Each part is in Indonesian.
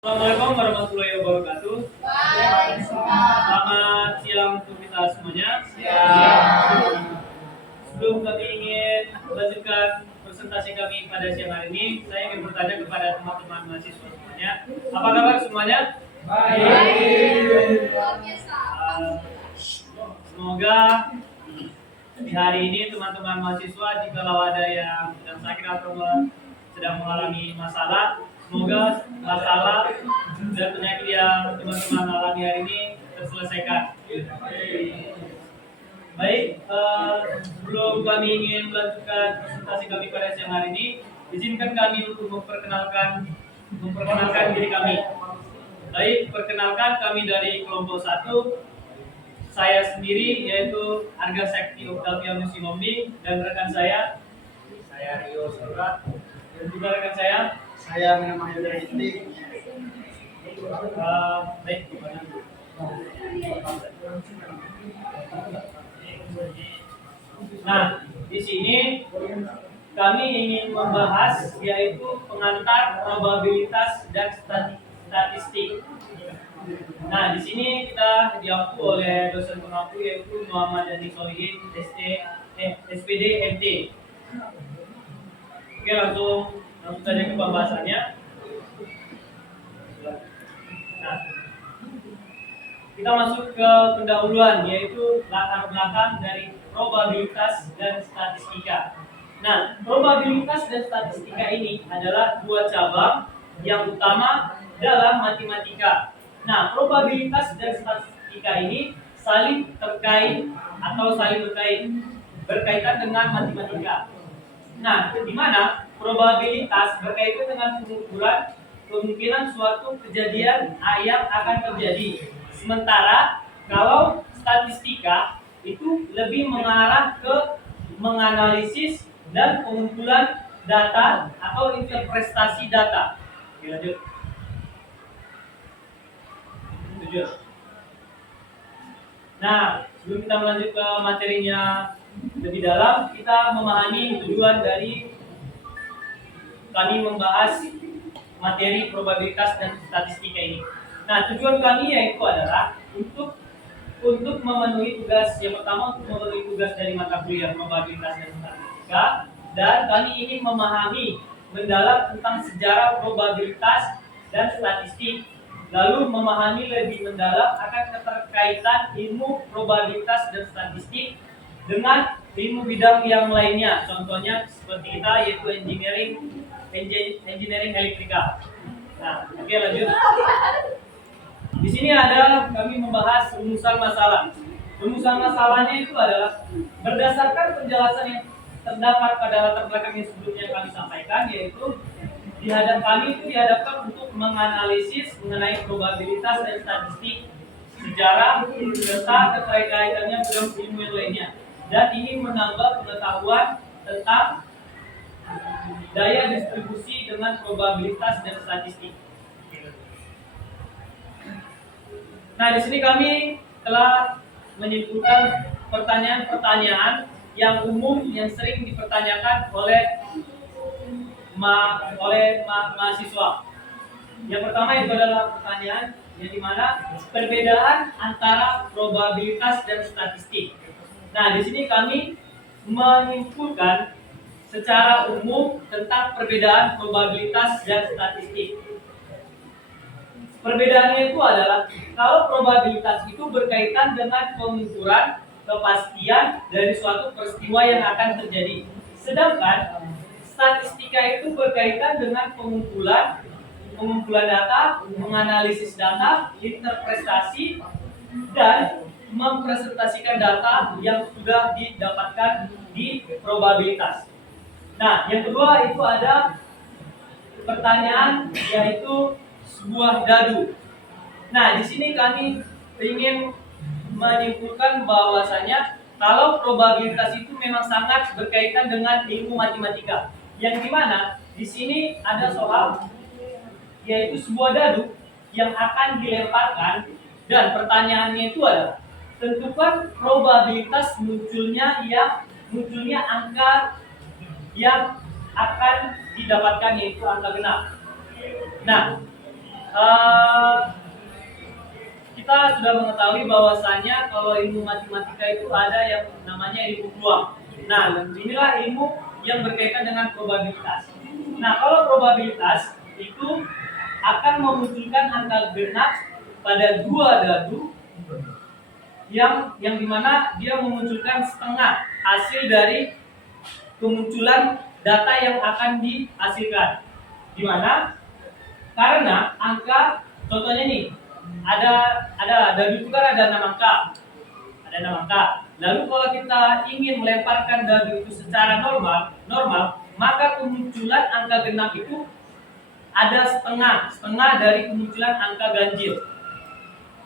Assalamualaikum warahmatullahi wabarakatuh. Selamat siang untuk kita semuanya. Sebelum kami ingin melanjutkan presentasi kami pada siang hari ini, saya ingin bertanya kepada teman-teman mahasiswa semuanya. Apa kabar semuanya? Baik. Semoga di hari ini teman-teman mahasiswa jikalau ada yang sedang sakit atau sedang mengalami masalah, semoga masalah dan penyakit yang teman-teman alami hari ini terselesaikan. Baik, sebelum kami ingin melanjutkan presentasi kami pada siang hari ini, izinkan kami untuk memperkenalkan diri kami. Baik, perkenalkan kami dari kelompok 1. Saya sendiri yaitu Arga Sekti Octavianus Sihombing dan rekan saya Rio Surat. dan juga rekan saya Nama Yuda Inti. baik gimana? Nah, di sini kami ingin membahas yaitu pengantar probabilitas dan statistik. Nah, di sini kita diampu oleh dosen pengampu yaitu Muhammad Dani Solihin, SPD, MT. Oke, langsung saja ke pembahasannya. Nah, kita masuk ke pendahuluan yaitu latar belakang dari probabilitas dan statistika. Nah, probabilitas dan statistika ini adalah dua cabang yang utama dalam matematika. Nah, probabilitas dan statistika ini saling terkait atau saling berkaitan dengan matematika. Nah, di mana probabilitas berkaitan dengan pengukuran kemungkinan suatu kejadian yang akan terjadi. Sementara kalau statistika itu lebih mengarah ke menganalisis dan pengumpulan data atau interpretasi data. Oke, lanjut. Nah, sebelum kita melanjut ke materinya lebih dalam, kita memahami tujuan dari kami membahas materi probabilitas dan statistika ini. Nah, tujuan kami yaitu adalah untuk memenuhi tugas yang pertama, untuk memenuhi tugas dari mata kuliah probabilitas dan statistika, dan kami ingin memahami mendalam tentang sejarah probabilitas dan statistik, lalu memahami lebih mendalam akan keterkaitan ilmu probabilitas dan statistik dengan ilmu bidang yang lainnya. Contohnya seperti kita yaitu engineering elektrika. Nah, oke, lanjut. Di sini kami membahas rumusan masalah. Rumusan masalahnya itu adalah berdasarkan penjelasan yang terdapat pada latar belakang yang sebelumnya kami sampaikan, yaitu kami itu dihadapkan untuk menganalisis mengenai probabilitas dan statistik, sejarah, serta keterkaitannya dengan ilmu yang lainnya, dan ingin menambah pengetahuan tentang daya distribusi dengan probabilitas dan statistik. Nah, di sini kami telah menyimpulkan pertanyaan-pertanyaan yang umum yang sering dipertanyakan oleh mahasiswa. Yang pertama itu adalah pertanyaan yang dimana perbedaan antara probabilitas dan statistik. Nah, di sini kami menyimpulkan secara umum tentang perbedaan probabilitas dan statistik. Perbedaannya itu adalah kalau probabilitas itu berkaitan dengan pengukuran kepastian dari suatu peristiwa yang akan terjadi. Sedangkan statistika itu berkaitan dengan pengumpulan data, menganalisis data, interpretasi, dan mempresentasikan data yang sudah didapatkan di probabilitas. Nah, yang kedua itu ada pertanyaan yaitu sebuah dadu. Nah, di sini kami ingin menyimpulkan bahwasanya kalau probabilitas itu memang sangat berkaitan dengan ilmu matematika, yang dimana di sini ada soal yaitu sebuah dadu yang akan dilemparkan, dan pertanyaannya itu adalah tentukan probabilitas munculnya angka yang akan didapatkan yaitu angka genap. Nah, eh, kita sudah mengetahui bahwasanya kalau ilmu matematika itu ada yang namanya ilmu peluang. Nah, inilah ilmu yang berkaitan dengan probabilitas. Nah, kalau probabilitas itu akan memunculkan angka genap pada dua dadu yang dimana dia memunculkan setengah hasil dari kemunculan data yang akan dihasilkan. Di mana? Karena angka, contohnya nih, ada dadu itu kan ada 6 angka. Ada 6 angka. Lalu kalau kita ingin melemparkan dadu itu secara normal, maka kemunculan angka genap itu ada setengah dari kemunculan angka ganjil.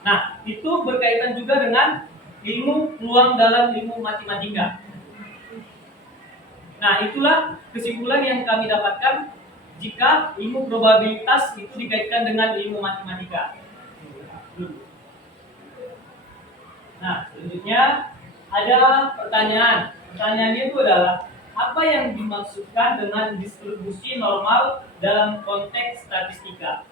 Nah, itu berkaitan juga dengan ilmu peluang dalam ilmu matematika. Nah, itulah kesimpulan yang kami dapatkan jika ilmu probabilitas itu dikaitkan dengan ilmu matematika. Nah, selanjutnya ada pertanyaan. Pertanyaannya itu adalah apa yang dimaksudkan dengan distribusi normal dalam konteks statistika?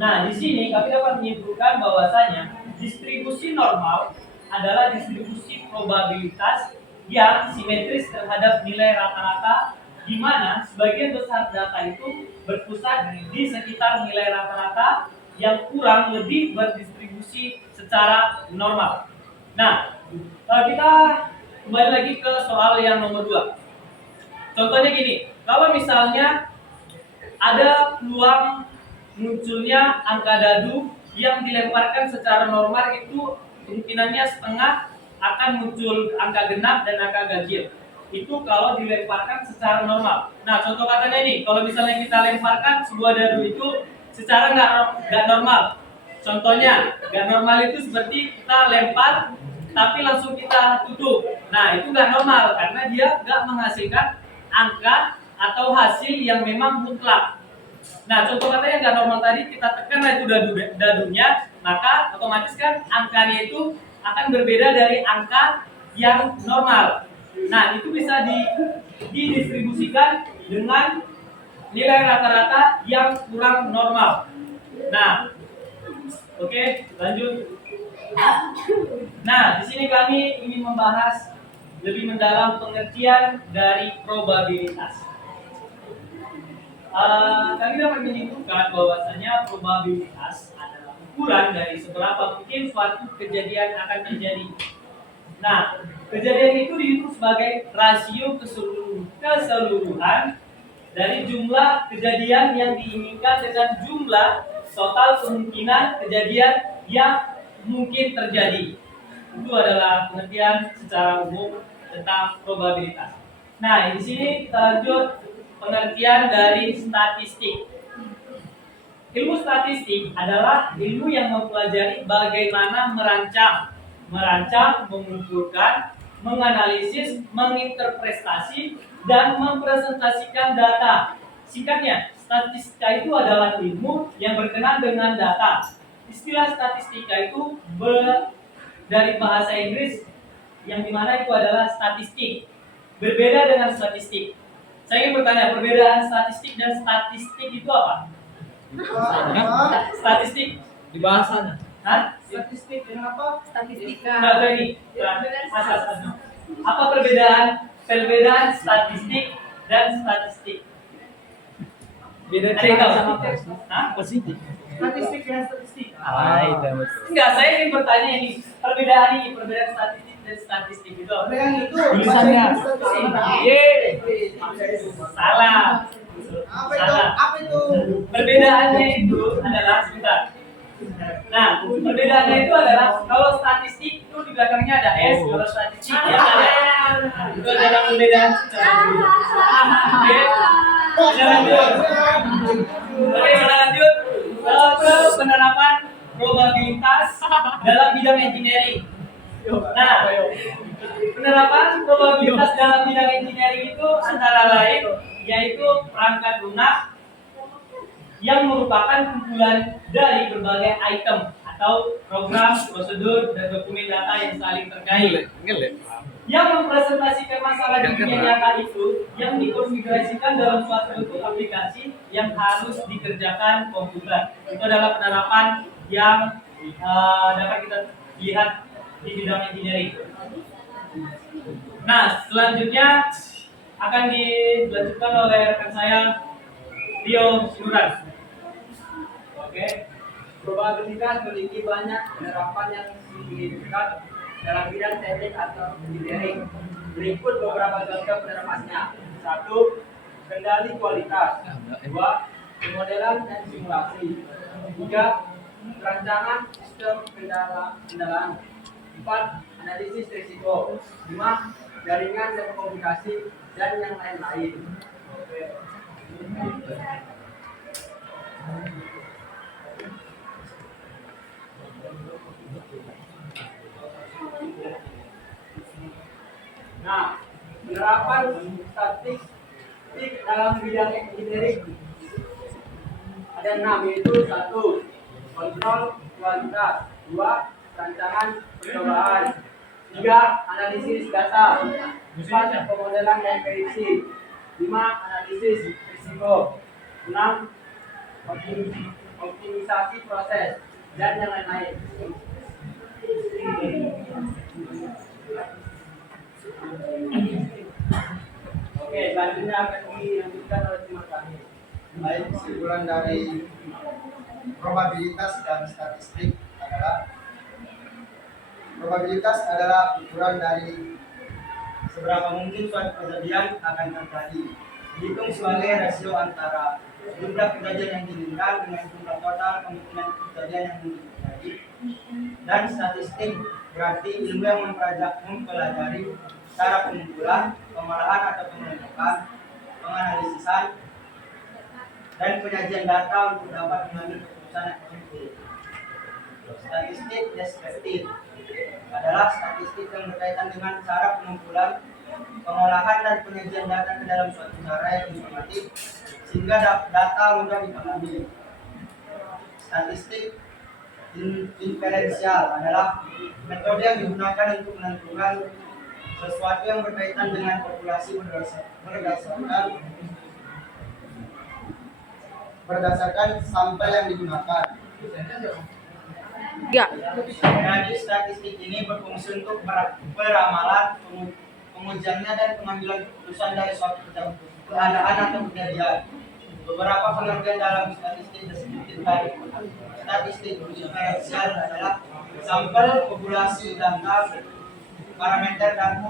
Nah, di sini kami dapat menyimpulkan bahwasanya distribusi normal adalah distribusi probabilitas yang simetris terhadap nilai rata-rata, di mana sebagian besar data itu berpusat di sekitar nilai rata-rata yang kurang lebih berdistribusi secara normal. Nah, kita kembali lagi ke soal yang nomor 2. Contohnya gini, kalau misalnya ada peluang munculnya angka dadu yang dilemparkan secara normal itu kemungkinannya setengah akan muncul angka genap dan angka ganjil. Itu kalau dilemparkan secara normal. Nah, contoh katanya ini, kalau misalnya kita lemparkan sebuah dadu itu secara nggak normal. Contohnya, nggak normal itu seperti kita lempar tapi langsung kita tutup. Nah, itu nggak normal karena dia nggak menghasilkan angka atau hasil yang memang mutlak. Nah, contoh katanya nggak normal tadi, kita tekanlah itu dadunya, maka otomatis kan angkanya itu akan berbeda dari angka yang normal. Nah, itu bisa didistribusikan dengan nilai rata-rata yang kurang normal. Nah, oke, lanjut. Nah, di sini kami ingin membahas lebih mendalam pengertian dari probabilitas. Kami dapat menyimpulkan bahwasanya probabilitas adalah ukuran dari seberapa mungkin suatu kejadian akan terjadi. Nah, kejadian itu dihitung sebagai rasio keseluruhan dari jumlah kejadian yang diinginkan dengan jumlah total kemungkinan kejadian yang mungkin terjadi. Itu adalah pengertian secara umum tentang probabilitas. Nah, di sini kita lanjut pengertian dari statistik. Ilmu statistik adalah ilmu yang mempelajari bagaimana merancang, mengumpulkan, menganalisis, menginterpretasi, dan mempresentasikan data. Singkatnya, statistika itu adalah ilmu yang berkenaan dengan data. Istilah statistika itu dari bahasa Inggris yang dimana itu adalah statistik. Berbeda dengan statistik. Saya ingin bertanya, perbedaan statistik dan statistik itu apa? Statistik Di bahasanya. Hah? Statistik dengan apa? Statistika. Nah, ini asas. Apa perbedaan statistik dan statistik? Beda Ada yang tahu? sama Hah? positif. Statistik dengan statistik. Itu betul. Enggak, saya ingin bertanya ini. Perbedaan statistik dan statistik itu apa? Yang itu Tulisannya. Salah. Apa itu? Apa itu? Perbedaannya itu adalah sebentar. Nah, perbedaannya itu adalah kalau statistik itu di belakangnya ada S, kalau statistik ya ada. Nah, itu adalah perbedaan secara dulu. Oke, kita lanjut. Oke, kita lanjut ke penerapan probabilitas dalam bidang engineering. Nah, penerapan probabilitas dalam bidang engineering itu antara lain yaitu perangkat lunak yang merupakan kumpulan dari berbagai item atau program, prosedur, dan dokumen data yang saling terkait. yang mempresentasikan masalah di dunia nyata itu yang dikonfigurasikan dalam suatu bentuk aplikasi yang harus dikerjakan komputer. Itu adalah penerapan yang dapat kita lihat di bidang engineering. Nah, selanjutnya akan dilanjutkan oleh rekan saya Rio Sinuran. Oke, probabilitas memiliki banyak penerapan yang signifikan dalam bidang teknik atau engineering. Berikut beberapa contoh penerapannya. 1. Kendali kualitas. 2. Pemodelan dan simulasi. 3. Perancangan sistem kendaraan. 4. Analisis risiko. 5. Jaringan dan komunikasi dan yang lain-lain. Nah, penerapan statistik dalam bidang engineering ada 6, yaitu 1. Kontrol kualitas. 2. Rancangan percobaan. 3. Analisis data. 4. Pemodelan dan prediksi. 5. Analisis risiko. 6. Optimisasi proses dan yang lain-lain. Oke, selanjutnya akan dilanjutkan oleh tim kami. Baik, kesimpulan dari probabilitas dan statistik adalah ukuran dari seberapa mungkin suatu kejadian akan terjadi. Dihitung sebagai rasio antara jumlah kejadian yang diinginkan dengan jumlah total kemungkinan kejadian yang mungkin terjadi. Dan statistik berarti ilmu yang mempelajari cara pengumpulan, pengolahan atau pengelompokan, penganalisisan, dan penyajian data untuk dapat mengambil keputusan yang penting. Statistik deskriptif adalah statistik yang berkaitan dengan cara pengumpulan, pengolahan, dan penyajian data ke dalam suatu cara yang informatif sehingga data mudah dipahami. Statistik inferensial adalah metode yang digunakan untuk menentukan sesuatu yang berkaitan dengan populasi berdasarkan sampel yang digunakan. Metode statistik ini berfungsi untuk peramalan, pengujiannya, dan pengambilan keputusan dari suatu keadaan atau kejadian. Beberapa pengertian dalam statistik deskriptif dari statistik diferensial adalah sampel, populasi, data, parameter, dan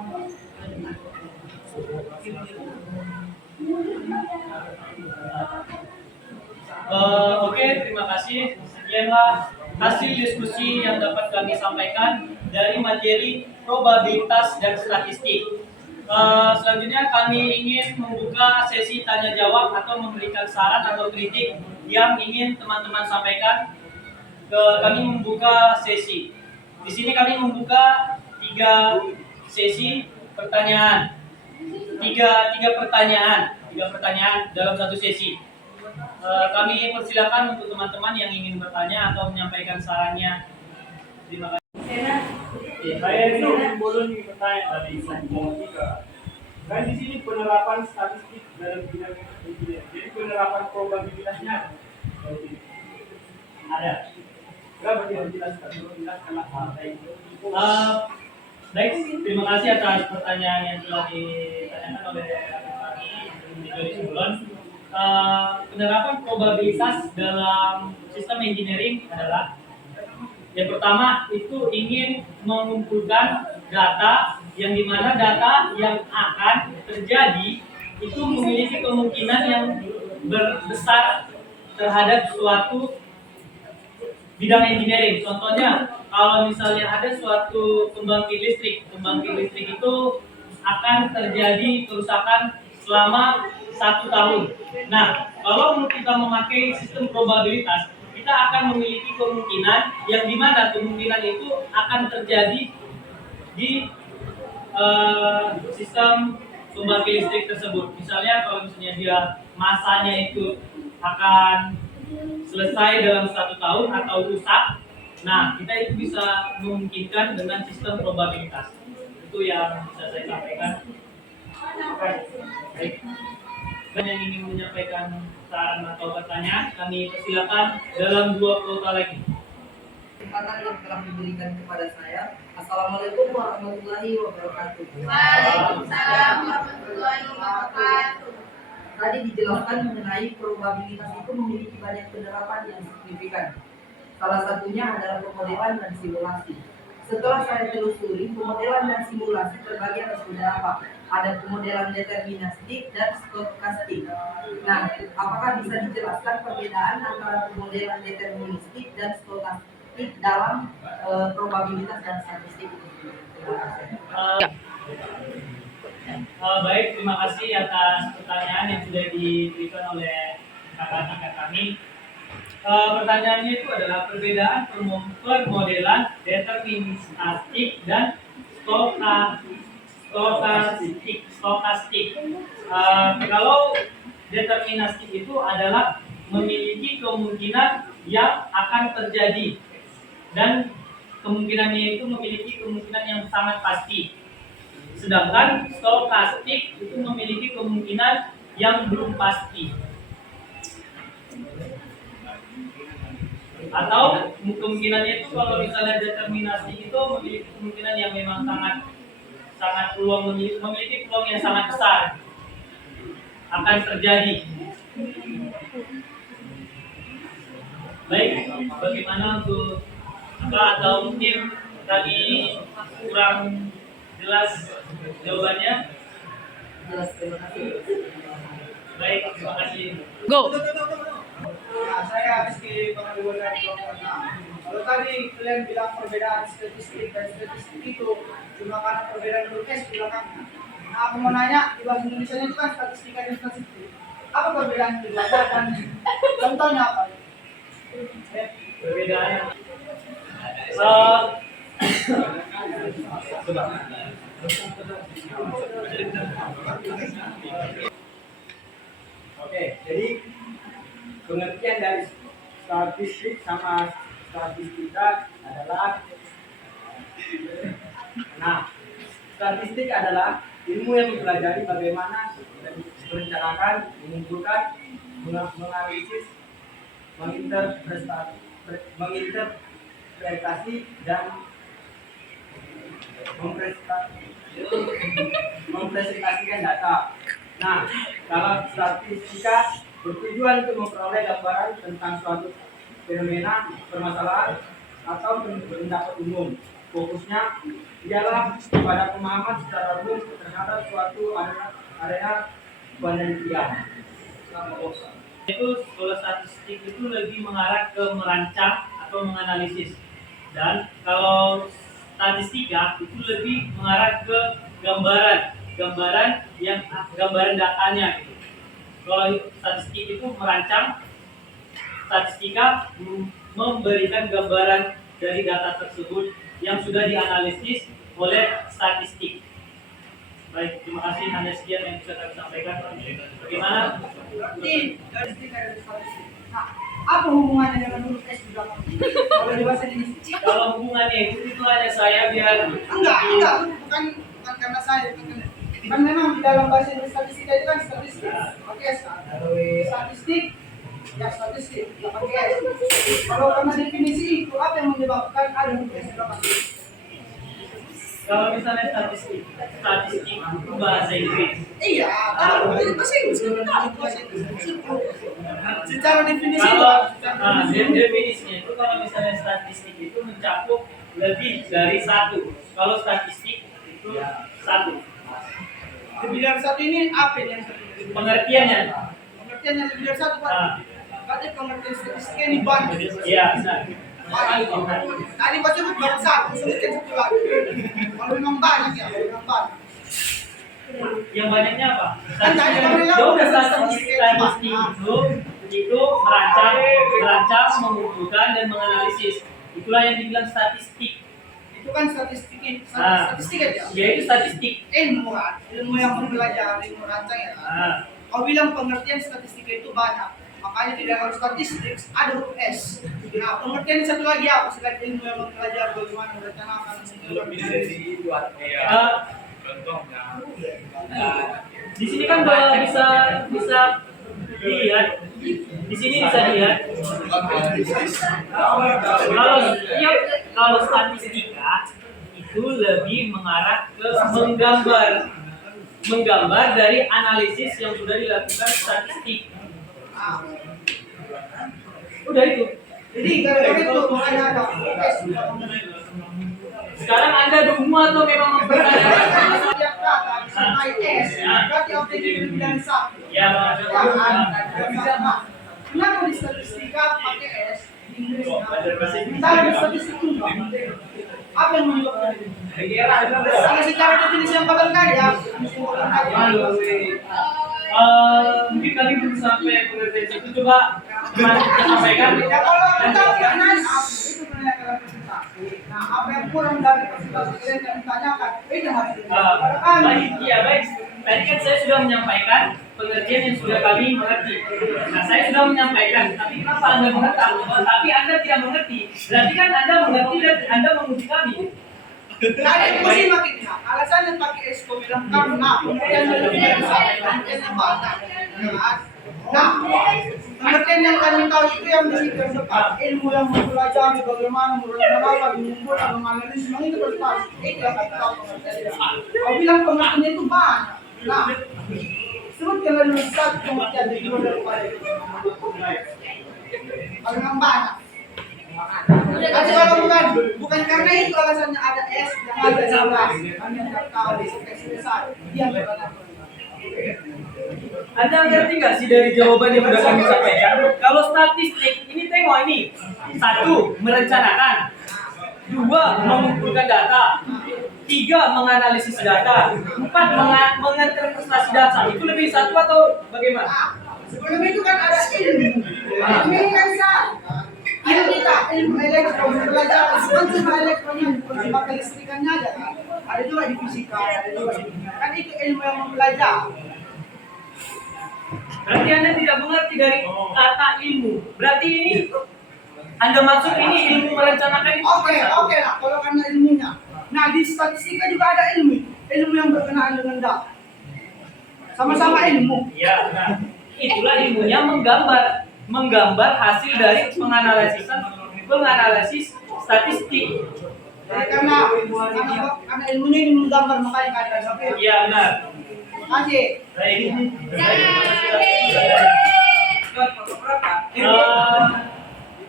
Oke, terima kasih. Sekianlah hasil diskusi yang dapat kami sampaikan dari materi probabilitas dan statistik. Selanjutnya kami ingin membuka sesi tanya jawab atau memberikan saran atau kritik yang ingin teman-teman sampaikan. Kami membuka sesi. Di sini kami membuka 3 sesi pertanyaan. Tiga pertanyaan dalam satu sesi. Kami persilakan untuk teman-teman yang ingin bertanya atau menyampaikan sarannya. Terima kasih. Saya ini boleh bertanya tadi sombong juga. Kan di sini penerapan statistik dalam bidang engineering. Jadi penerapan probabilitasnya ada. Berapa dia menjelaskan? Jelaskanlah hal itu. Baik, terima kasih atas pertanyaan yang telah ditanyakan oleh Johnny Simulon. Penerapan probabilitas dalam sistem engineering adalah yang pertama itu ingin mengumpulkan data yang dimana data yang akan terjadi itu memiliki kemungkinan yang besar terhadap suatu bidang engineering. Contohnya, kalau misalnya ada suatu pembangkit listrik itu akan terjadi kerusakan selama 1 tahun. Nah, kalau kita memakai sistem probabilitas, kita akan memiliki kemungkinan yang dimana kemungkinan itu akan terjadi di sistem pembangkit listrik tersebut. Misalnya kalau misalnya dia masanya itu akan selesai dalam 1 tahun atau rusak, nah kita itu bisa memungkinkan dengan sistem probabilitas. Itu yang bisa saya sampaikan. Baik. Dan yang ingin menyampaikan saran atau pertanyaan, kami persilakan dalam 2 kuota lagi. Kesempatan yang telah diberikan kepada saya. Assalamualaikum warahmatullahi wabarakatuh. Waalaikumsalam warahmatullahi wabarakatuh. Tadi dijelaskan mengenai probabilitas itu memiliki banyak penerapan yang signifikan. Salah satunya adalah pemodelan dan simulasi. Setelah saya telusuri, pemodelan dan simulasi terbagi atas beberapa. Ada pemodelan deterministik dan stokastik. Nah, apakah bisa dijelaskan perbedaan antara pemodelan deterministik dan stokastik dalam probabilitas dan statistik? Baik, terima kasih atas pertanyaan yang sudah diberikan oleh kakak tingkat kami. Pertanyaannya itu adalah perbedaan permodelan deterministik dan stokastik. Kalau deterministik itu adalah memiliki kemungkinan yang akan terjadi dan kemungkinannya itu memiliki kemungkinan yang sangat pasti. Sedangkan stokastik itu memiliki kemungkinan yang belum pasti. Atau kemungkinannya itu kalau misalnya determinasi itu memiliki kemungkinan yang memang sangat memiliki peluang yang sangat besar akan terjadi. Baik, bagaimana untuk atau mungkin tadi kurang jelas jawabannya? Jelas, terima kasih. Baik, terima kasih. Go. Nah, saya meski pengetahuan dari dokter. Kalau tadi kalian bilang perbedaan statistik dan statistik itu cuma karena perbedaan huruf S di belakangnya. Nah, aku mau nanya di bahasa Indonesia itu kan statistika dan statistik. Apa perbedaan di belakang? Contohnya apa? Perbedaan. Oke, jadi pengertian dari statistik sama statistika adalah statistik adalah ilmu yang mempelajari bagaimana merencanakan, mengumpulkan, menganalisis, menginterpretasi dan mempresentasikan data. Nah, kalau statistika bertujuan untuk memperoleh gambaran tentang suatu fenomena, permasalahan, atau pendapat umum. Fokusnya ialah pada pemahaman secara umum terhadap suatu area penelitian. Itu kalau statistik itu lebih mengarah ke merancang atau menganalisis, dan kalau statistika itu lebih mengarah ke gambaran datanya gitu. Kalau statistik itu merancang, statistika memberikan gambaran dari data tersebut yang sudah dianalisis oleh statistik. Baik, terima kasih. Hanya sekian yang bisa kami sampaikan. Bagaimana? Berarti statistika dan statistik. Nah, apa hubungannya dengan huruf S di belakang? Kalau di bahasa Indonesia? Kalau hubungannya itu hanya saya biar Enggak, bukan karena saya. Kan memang di dalam bahasa Indonesia statistika itu kan statistik. Oke, statistik, ya statistik, ya pakai S. Kalau karena definisi itu apa yang menyebabkan ada huruf S di belakang? kalau misalnya statistik itu bahasa Inggris. Iya, bahasa Inggris kan kita bahasa Inggris. Secara definisi Kalau itu. definisinya itu kalau misalnya statistik itu mencakup lebih dari satu. Kalau statistik itu satu. Lebih dari satu ini apa yang satu? Pengertiannya. Pengertiannya lebih dari satu Pak. Berarti pengertian statistika ini banyak. Iya, benar. Tadi baca buku baru satu, sebutkan satu lagi. Kalau memang banyak ya, memang banyak. Yang banyaknya apa? Kan tadi kamu bilang Statistik itu merancang, mengumpulkan dan menganalisis. Itulah yang dibilang statistik. Itu kan statistik aja. Ya itu statistik. Ilmu yang mempelajari, ilmu rancang ya. Kau bilang pengertian statistika itu banyak. Makanya tidak harus statistik, ada huruf S. Nah, pengertian satu lagi apa? Selain ilmu yang mempelajari bagaimana merencanakan Lebih dari itu artinya. Eh, Contohnya. di sini kan bisa bisa dilihat. Di sini bisa dilihat. Kalau statistika itu lebih mengarah ke menggambar dari analisis yang sudah dilakukan statistik. Udah itu. jadi gara-gara itu makanya ada S. Sekarang Anda dungu atau memang mempertanyakan? Setiap kata disertai S, berarti objeknya lebih dari satu. Ya, Kenapa di statistika pakai S? Di Inggris, misalnya di statistik tunggal. Apa yang menyebabkan itu? Kalau secara definisi yang paling kaya, Mungkin kami belum sampai pengertian itu. Coba teman kita sampaikan. ya kalau kita nggak nanya itu penanyakan presentasi. Nah, apa yang kurang dari presentasi kalian yang ditanyakan, itu harus ditanyakan. Baik, iya baik. Tadi kan saya sudah menyampaikan pengertian yang sudah kami mengerti. Nah, saya sudah menyampaikan, tapi kenapa Anda mengerti? Tapi Anda tidak mengerti. Berarti kan Anda mengerti dan Anda menguji kami. Nah, ada emosi makinnya. Alasannya pakai S, kau bilang karena pengertian yang lebih dari satu, pengertiannya banyak. Nah, pengertian yang kami tahu itu yang disebut depan. Ilmu yang mempelajari bagaimana merencanakan, mengumpulkan, menganalisis, menginterpretasi. Itu yang kami tahu pengertiannya. Kau bilang pengertiannya itu banyak. Nah, sebutkan dulu satu pengertian di luar daripada itu. Kalau memang banyak. Tapi kalau bukan karena itu alasannya ada S yang ada 11. Kami tidak tahu selesai. Dia berkata. Anda ngerti nggak sih dari jawaban yang sudah kami sampaikan? Kalau statistik, ini tengok ini. 1. Merencanakan. 2. Mengumpulkan data. 3. Menganalisis data. 4. Menginterpretasi data. Itu lebih satu atau bagaimana? Nah, sebelum itu kan ada ilmu. Ilmu ini kan ilmu kita, ilmu elektro, belajar. Bukan cuma elektronya, bukan cuma kelistrikannya aja kan. Ada juga di fisika, ada juga di kimia. Kan itu ilmu yang mempelajari. Berarti Anda tidak mengerti dari kata ilmu. Berarti ini Anda maksud ini ilmu merencanakan itu? Oke lah, kalau karena ilmunya. Nah, di statistika juga ada ilmu. Ilmu yang berkenaan dengan data. Sama-sama ilmu. Ya, nah, itulah ilmunya menggambar hasil dari penganalisis statistik. Jadi karena ilmunya ini menggambar makanya keadaan sampai. Iya benar. Kasih. Baik.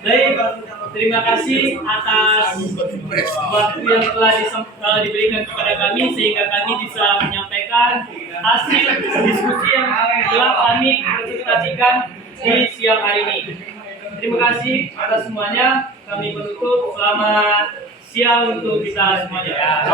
Baik, terima kasih atas waktu yang telah diberikan kepada kami sehingga kami bisa menyampaikan hasil diskusi yang telah kami presentasikan di siang hari ini. Terima kasih atas semuanya. Kami menutup. Selamat siang untuk kita semuanya.